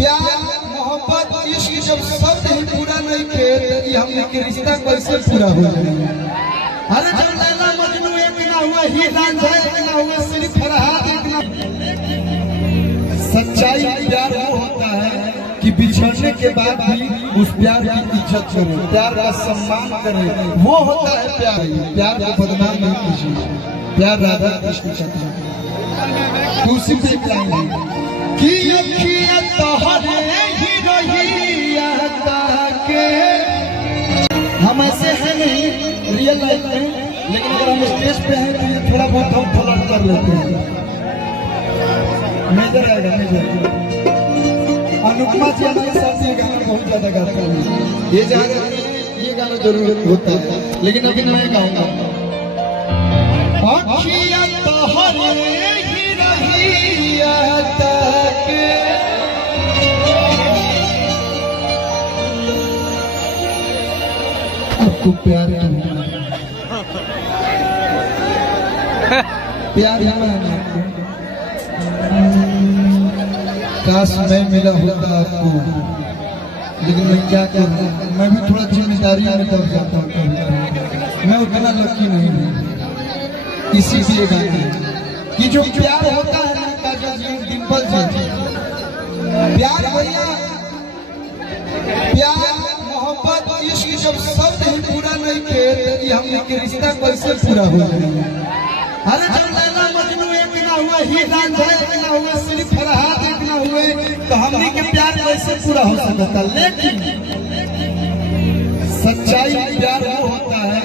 प्यार मोहब्बत इश्क जब शब्द ही पूरा नहीं थे तो हमने के रिश्ता कैसे पूरा हो जाएगा। अरे जब लैला मजनू एक ना हुआ ही रांझा एक ना हुआ सिर्फ फरहाद एक ना। सच्चाई प्यार वो होता है कि बिछड़ने के बाद भी उस प्यार की इज्जत करें, प्यार का सम्मान करें, वो होता है प्यार। प्यार को बदनाम नहीं कीजिए। प्यार राधा कृष्ण चक्र तुलसी पे एक लाइन है कि अखियां तोहरे ही रहिया ताके। हम ऐसे हैं नहीं रियल लाइफ में, लेकिन अगर हम स्टेज पे हैं तो ये थोड़ा बहुत हम फ्लर्ट कर लेते हैं। मेजर आएगा मेजर। अनुपमा जी हमारे साथ ये गाना बहुत ज्यादा गाता है। ये ज्यादा ये गाना जरूर होता है, लेकिन अभी मैं गाऊंगा। अखियां तोहरे ही रहिया ताके। आपको प्यार है, प्यार है आपको। काश मैं मिला होता आपको, लेकिन मैं क्या करूं, मैं भी थोड़ा जिम्मेदारी में दब जाता हूँ। मैं उतना लकी नहीं हूँ। इसीलिए गाते कि जो प्यार होता है ना काका जी डिंपल जी, प्यार भैया प्यार मोहब्बत इश्क जब शब्द ही पूरा नहीं थे तो हमने के रिश्ता कैसे पूरा हो जाएगा। अरे जब लैला मजनू एक ना हुआ ही रांझा एक ना हुआ सिर्फ फरहाद एक ना हुए तो हमने के प्यार कैसे पूरा हो सकता। लेकिन सच्चाई प्यार वो होता है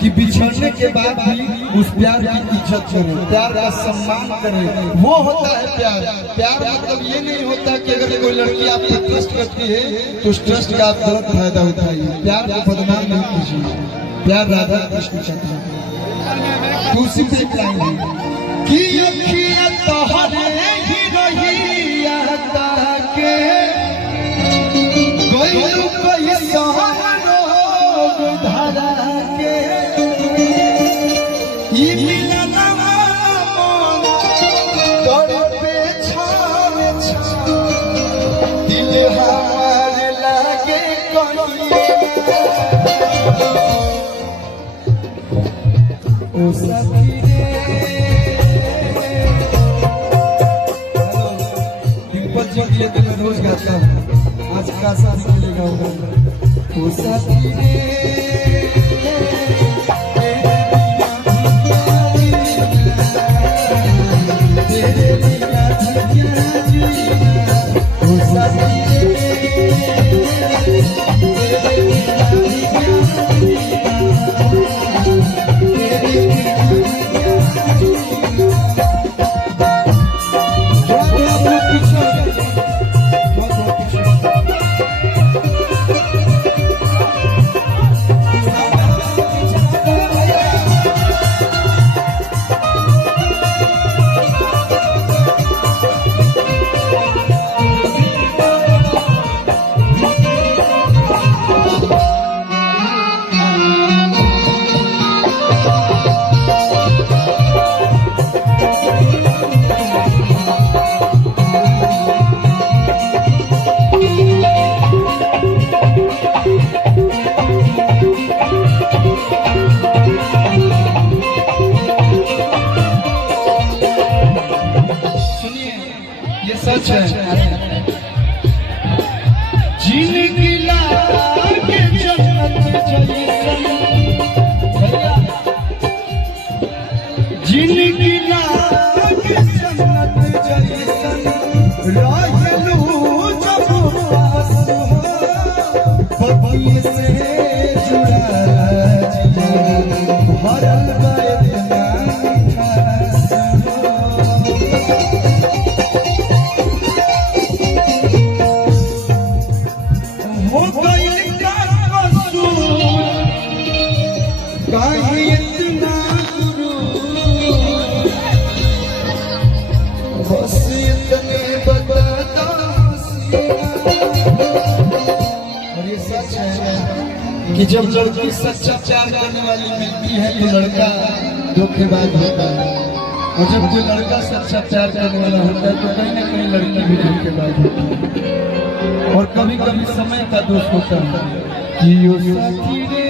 कि बिछड़ने के बाद भी उस प्यार की इज्जत करें, प्यार का सम्मान करें, वो होता है प्यार। प्यार मतलब ये नहीं होता कि अगर कोई लड़की आप पर ट्रस्ट करती है तो उस ट्रस्ट का आप गलत फायदा उठाइए। प्यार को बदनाम नहीं कीजिए। प्यार राधा कृष्ण चक्र तुलसी पे एक लाइन है कि अखियां तोहरे ही रहिया ताके। कोई सहारो धारा के ये मिलना तड़पे छावे दिल हमार लागे ओ सखी रे। डिंपल जी दिए तो मैं रोज गाता हूँ, आज का साथ मिलेगा ओ सखी रे। सच है जिंदगी लागे जन्नत जैसन, जिंदगी लागे जन्नत जैसन रहलू जब पास हो बबी से जुड़ा भरल बैठना कि जब लड़की सच्चा प्यार करने वाली मिलती है तो लड़का धोखेबाज होता है। और जब कोई लड़का से अच्छा प्यार करने वाला होता है तो कहीं ना कहीं लड़की भी दिल के बाद होती है। और कभी कभी समय का दोष होता है कि यो साथी रे